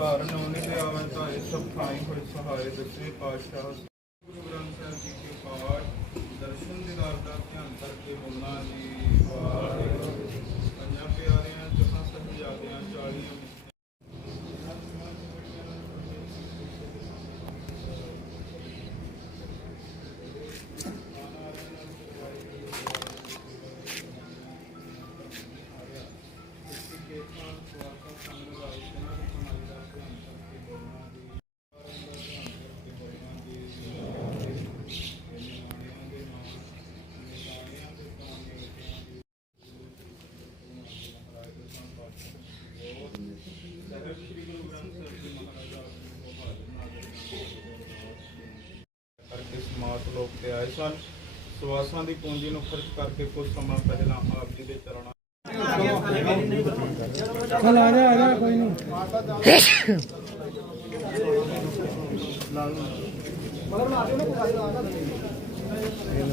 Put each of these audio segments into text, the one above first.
ਆਵਨ ਧਾਏ ਸਭ ਥਾਈ ਹੋਏ ਸਹਾਰੇ ਦਸਵੇਂ ਪਾਤਸ਼ਾਹ ਗੁਰੂ ਗ੍ਰੰਥ ਸਾਹਿਬ ਜੀ ਕੇ ਪਾਠ ਦਰਸ਼ਨ ਦਿਦਾਰ ਦਾ ਧਿਆਨ ਕਰਕੇ ਬੋਲਣਾ ਜੀ ਵਾਹਿਗੁਰੂ ਕਰਕੇ ਸਮਾਤ ਲੋਕ ਤੇ ਆਏ ਸਨ। ਸਵਾਸਾਂ ਦੀ ਪੂੰਜੀ ਨੂੰ ਖਰਚ ਕਰਕੇ ਕੁਝ ਸਮਾਂ ਪਹਿਲਾਂ ਆਪ ਜੀ ਦੇ ਚਰਨਾਂ ਚਲ ਆ ਜਾ ਆ ਜਾ ਕੋਈ ਨਹੀਂ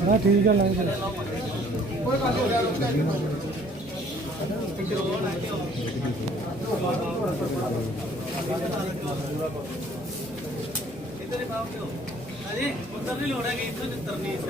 ਹਾਂ ਠੀਕ ਹੈ ਲੰਘ ਜਾ ਅਰੇ ਉੱਤਰ ਨਹੀਂ। ਲੋੜ ਹੈਗੀ ਇੱਥੋਂ ਤਰਨੀ ਇਸ